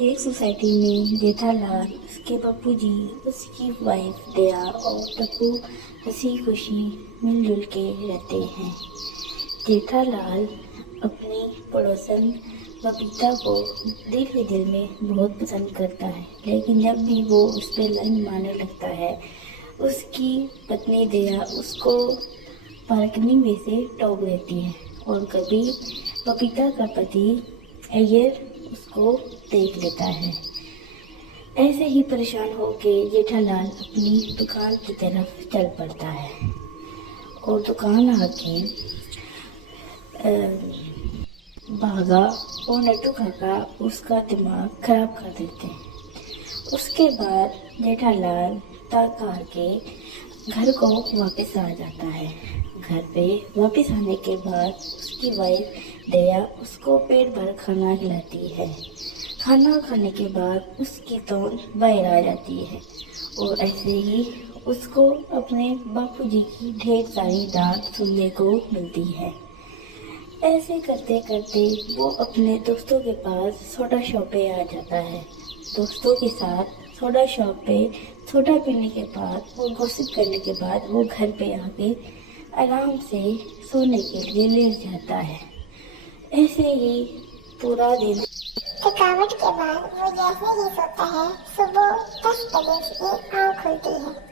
एक सोसाइटी में जेठालाल, उसके बापूजी, उसकी वाइफ दया और टप्पू हंसी खुशी मिलजुल के रहते हैं। जेठालाल अपनी पड़ोसन बबीता को दिल ही दिल में बहुत पसंद करता है, लेकिन जब भी वो उस पर लाइन मारने लगता है, उसकी पत्नी दया उसको बालकनी में से टोक देती है और कभी बबीता का पति अय्यर उसको देख लेता है। ऐसे ही परेशान होके जेठालाल अपनी दुकान की तरफ चल पड़ता है और दुकान आके भागा और नट्टू काका उसका दिमाग खराब कर देते हैं। उसके बाद जेठालाल ताक हार के घर को वापस आ जाता है। घर पे वापस आने के बाद उसकी वाइफ दया उसको पेट भर खाना खिलाती है। खाना खाने के बाद उसकी तोंद बाहर आ जाती है और ऐसे ही उसको अपने बापूजी की ढेर सारी डांट सुनने को मिलती है। ऐसे करते करते वो अपने दोस्तों के पास सोडा शॉप पे आ जाता है। दोस्तों के साथ सोडा शॉप पे सोडा पीने के बाद वो गॉसिप करने के बाद वो घर पे आके आराम से सोने के लिए लेट जाता है। ऐसे ही पूरा दिन थकावट के बाद वो जैसे ही सोता है, सुबह 10 बजे उसकी आँख खुलती है।